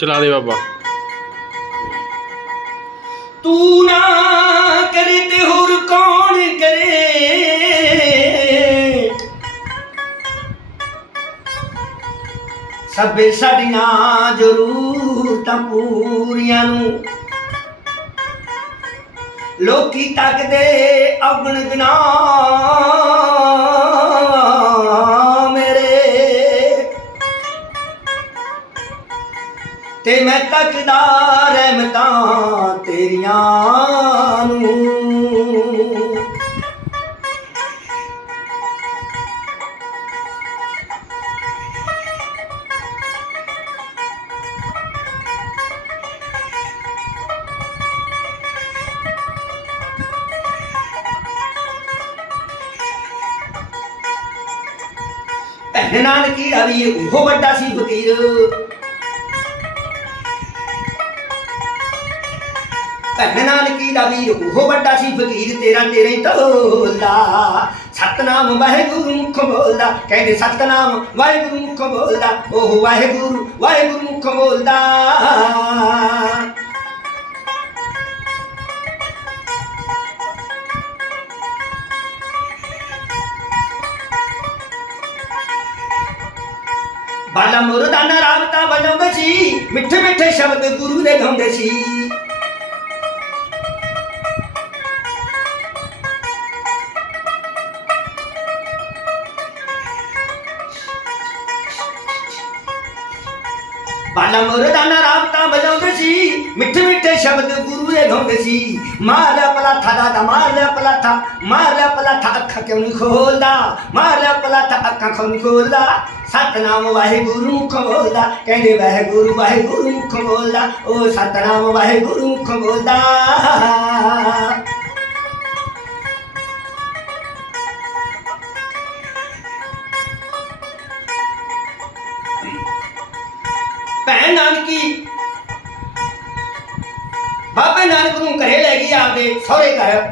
ਚਲਾ ਦੇ ਬਾਬਾ। ਤੂੰ ਨਾ ਕਰੇ ਤੇ ਹੋਰ ਕੌਣ ਕਰੇ? ਸਭੇ ਸਾਡੀਆਂ ਜ਼ਰੂਰਤਾਂ ਪੂਰੀਆਂ ਨੂੰ ਲੋਕੀ ਤੱਕਦੇ ਅਗਣ ਗਨਾ ਤੇ ਮੈਂ ਤੱਕਦਾ ਰਹਿਮਤਾਂ ਤੇਰੀਆਂ ਨੂੰ। ਭੈਣ ਨਾਨਕੀ ਦਾ ਵੀ ਉਹ ਵੱਡਾ ਸੀ ਫਕੀਰ। ਭੈਣ ਨਾਨਕੀ ਦਾ ਵੀਰ ਉਹ ਵੱਡਾ ਸੀ ਫਕੀਰ ਤੇਰਾ ਤੇਰੇ ਹੀ ਤੋਲਾ ਸਤਨਾਮ ਵਾਹਿਗੁਰੂ ਮੁਖ ਬੋਲਦਾ ਕਹਿੰਦੇ ਸਤਨਾਮ ਵਾਹਿਗੁਰੂ ਮੁਖ ਬੋਲਦਾ ਉਹ ਵਾਹਿਗੁਰੂ ਵਾਹਿਗੁਰੂ ਮੁਖ ਬੋਲਦਾ ਬਾਲਾ ਮੁਰਦਾਨਾ ਰਾਵਤਾ ਵਜਾਉਂਦੇ ਸੀ ਮਿੱਠੇ ਮਿੱਠੇ ਸ਼ਬਦ ਗੁਰੂ ਦੇ ਗਾਉਂਦੇ ਸੀ ਬਾਲਾ ਮੁਰਦਾਨਾ ਰਾਵਤਾ ਵਜਾਉਂਦੇ ਸੀ। ਮਿੱਠੇ ਮਿੱਠੇ ਸ਼ਬਦ ਗੁਰੂ ਦੇ ਗਾਉਂਦੇ ਸੀ। ਮਾਰ ਪਲਾਥਾ ਦਾਦਾ ਮਾਰ ਪਲਾਥਾ ਮਾਰ ਪਲਾਥਾ ਅੱਖਾਂ ਕਿਉਂ ਨਹੀਂ ਖੋਲਦਾ? ਮਾਰ ਪਲਾਥਾ ਅੱਖਾਂ ਕਿਉਂ ਨਹੀਂ ਖੋਲਦਾ? ਸਤਨਾਮ ਵਾਹਿਗੁਰੂ ਮੁਖ ਬੋਲਦਾ ਕਹਿੰਦੇ ਵਾਹਿਗੁਰੂ ਵਾਹਿਗੁਰੂ ਮੁਖ ਬੋਲਦਾ ਉਹ ਸਤਨਾਮ ਵਾਹਿਗੁਰੂ ਮੁਖ ਭੈਣ ਨਾਨਕੀ। ਬਾਬੇ ਨਾਨਕ ਨੂੰ ਘਰੇ ਲੈ ਗਈ ਆਪਦੇ ਸਹੁਰੇ ਘਰ।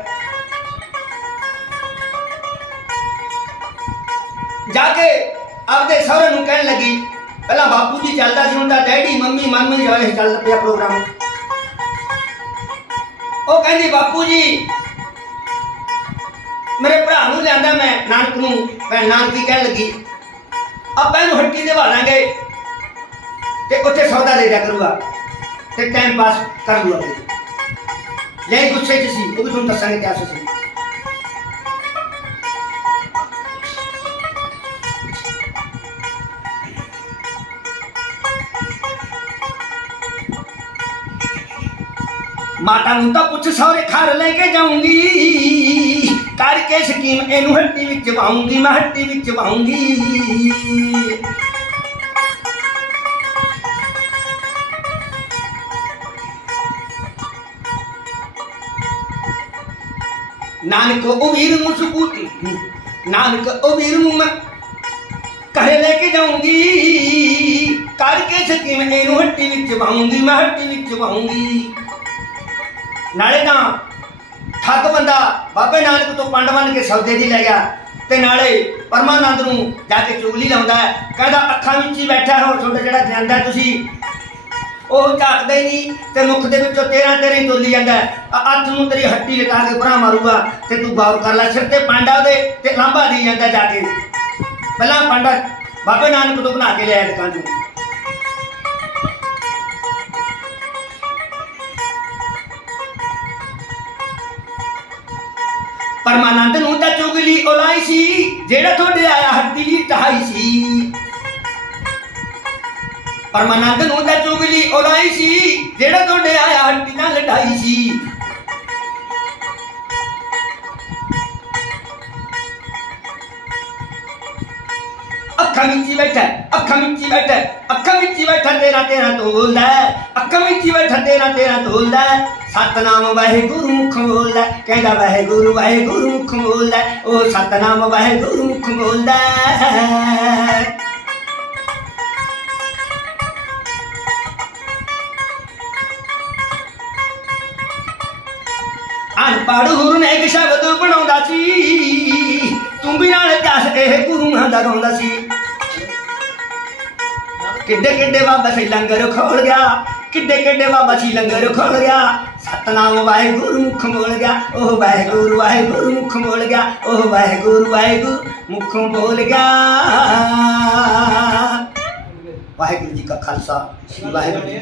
ਜਾ ਕੇ ਆਪਦੇ ਸਹੁਰੇ ਨੂੰ ਕਹਿਣ ਲੱਗੀ, ਪਹਿਲਾਂ ਬਾਪੂ ਜੀ ਚੱਲਦਾ ਸੀ, ਹੁਣ ਤਾਂ ਡੈਡੀ, ਮੰਮੀ ਮੰਮੀ ਵਾਲੇ ਚੱਲ ਪਿਆ ਪ੍ਰੋਗਰਾਮ। ਉਹ ਕਹਿੰਦੀ, ਬਾਪੂ ਜੀ, ਮੇਰੇ ਭਰਾ ਨੂੰ ਲਿਆਂਦਾ ਮੈਂ ਨਾਨਕ ਨੂੰ। ਭੈਣ ਨਾਨਕੀ ਕਹਿਣ ਲੱਗੀ, ਆਪਾਂ ਇਹਨੂੰ ਹੱਟੀ ਦੇ ਲਾਂਗੇ ਤੇ ਉੱਥੇ ਸੌਦਾ ਲੈ ਜਾ ਕਰੂਗਾ ਤੇ ਟਾਈਮ ਪਾਸ ਕਰ ਲੂਗਾ ਲੈ ਗੁੱਸੇ ਚ ਸੀ, ਉਹ ਵੀ ਤੁਹਾਨੂੰ ਦੱਸਾਂਗੇ ਕਿਆ ਸੀ। ਮਾਤਾ ਨੂੰ ਤਾਂ ਪੁੱਛ ਸਹੁਰੇ ਘਰ ਲੈ ਕੇ ਜਾਊਂਗੀ। ਕਰਕੇ ਸਕੀਮ ਇਹਨੂੰ ਹੱਟੀ ਵਿੱਚ ਵਾਉਂਗੀ ਮੈਂ ਹੱਟੀ ਵਿੱਚ ਵਾਉਂਗੀ ਨਾਨਕ ਉਹ ਵੀਰ ਨੂੰ ਨਾਨਕ ਉਹ ਵੀਰ ਨੂੰ ਮੈਂ ਘਰੇ ਲੈ ਕੇ ਜਾਊਂਗੀ। ਕਰਕੇ ਸਕੀਮ ਇਹਨੂੰ ਹੱਟੀ ਵਿੱਚ ਵਾਉਂਗੀ ਮੈਂ ਹੱਟੀ ਵਿੱਚ ਵਾਉਂਗੀ ਨਾਲੇ ਤਾਂ ਠੱਗ ਬੰਦਾ ਬਾਬੇ ਨਾਨਕ ਤੋਂ ਪੰਡ ਬਣ ਕੇ ਸੌਦੇ ਦੀ ਲੈ ਗਿਆ ਤੇ ਨਾਲੇ ਪਰਮਾਨੰਦ ਨੂੰ ਜਾ ਕੇ ਚੁਗਲੀ ਲਾਉਂਦਾ ਕਹਿੰਦਾ ਅੱਖਾਂ ਵਿੱਚ ਹੀ ਬੈਠਾ ਹੋ ਤੁਹਾਡਾ ਜਿਹੜਾ ਜਾਂਦਾ ਤੁਸੀਂ ਉਹ ਝਾਕਦਾ ਹੀ ਨਹੀਂ ਤੇ ਮੁਖ ਦੇ ਵਿੱਚੋਂ ਤੇਰਾ ਤੇਰੀ ਹੀ ਤੋਲੀ ਜਾਂਦਾ ਹੈ। ਨੂੰ ਤੇਰੀ ਹੱਟੀ ਲਟਾ ਕੇ ਭਰਾ ਮਾਰੂਗਾ ਤੇ ਤੂੰ ਗੌਰ ਕਰ ਲੈ। ਸਿਰ ਤੇ ਪਾਂਡਾ ਦੇ ਤੇ ਲਾਂਭਾ ਦੀ ਜਾਂਦਾ ਜਾ ਕੇ। ਪਹਿਲਾਂ ਪਾਂਡਾ ਬਾਬੇ ਨਾਨਕ ਤੋਂ ਬਣਾ ਕੇ ਲਿਆ ਦੁਕਾਨ ਚੋਂ ਪਰਮਾਨੰਦ ਨੂੰ ਤਾਂ ਚੁਗਲੀ ਉਲਾਈ ਸੀ, ਜਿਹੜਾ ਤੁਹਾਡੇ ਆਇਆ ਹੱਡੀ ਦੀ ਟਹਾਈ ਸੀ। ਪਰਮਾਨੰਦ ਨੂੰ ਤਾਂ ਚੁਗਲੀ ਉਲਾਈ ਸੀ ਜਿਹੜਾ ਤੁਹਾਡੇ ਆਇਆ ਹੱਡੀ ਨਾਲ ਲੜਾਈ ਸੀ। ਅੱਖਾਂ ਵਿੱਚ ਹੀ ਬੈਠਾ ਹੈ, ਅੱਖਾਂ ਵਿੱਚ ਹੀ ਬੈਠਾ ਹੈ, ਅੱਖਾਂ ਵਿੱਚ ਹੀ ਬੈਠਾ ਤੇਰਾ ਤੇਰਾ ਤੋਲਦਾ ਹੈ, ਅੱਖਾਂ ਵਿੱਚ ਹੀ ਬੈਠਾ ਤੇਰਾ ਤੇਰਾ ਤੋਲਦਾ ਹੈ। ਸਤਨਾਮ ਵਾਹਿਗੁਰੂ ਮੁਖ ਬੋਲਦਾ ਹੈ, ਕਹਿੰਦਾ ਵਾਹਿਗੁਰੂ ਵਾਹਿਗੁਰੂ ਮੁਖ ਬੋਲਦਾ ਹੈ, ਉਹ ਸਤਨਾਮ ਵਾਹਿਗੁਰੂ ਮੁਖ ਬੋਲਦਾ ਅਨਪੜ੍ਹ ਹੁਰ ਨੇ ਇੱਕ ਸ਼ਬਦ ਬਣਾਉਂਦਾ ਸੀ। ਤੂੰ ਵੀ ਨਾਲ ਜਸ ਇਹ ਗੁਰੂਆਂ ਦਾ ਗਾਉਂਦਾ ਸੀ। ਕਿੱਡੇ ਕਿੱਡੇ ਬਾਬਾ ਸੀ ਲੰਗਰ ਖੋਲ ਗਿਆ। ਕਿੱਡੇ ਕਿੱਡੇ ਬਾਬਾ ਸੀ ਲੰਗਰ ਖੋਲ ਗਿਆ। ਸਤਨਾਮ ਵਾਹਿਗੁਰੂ ਮੁਖ ਬੋਲ ਗਿਆ। ਉਹ ਵਾਹਿਗੁਰੂ ਵਾਹਿਗੁਰੂ ਮੁਖ ਬੋਲ ਗਿਆ। ਉਹ ਵਾਹਿਗੁਰੂ ਵਾਹਿਗੁਰੂ ਮੁਖ ਬੋਲ ਗਿਆ। ਵਾਹਿਗੁਰੂ ਜੀ ਕਾ ਖਾਲਸਾ। ਵਾਹਿਗੁਰੂ ਜੀ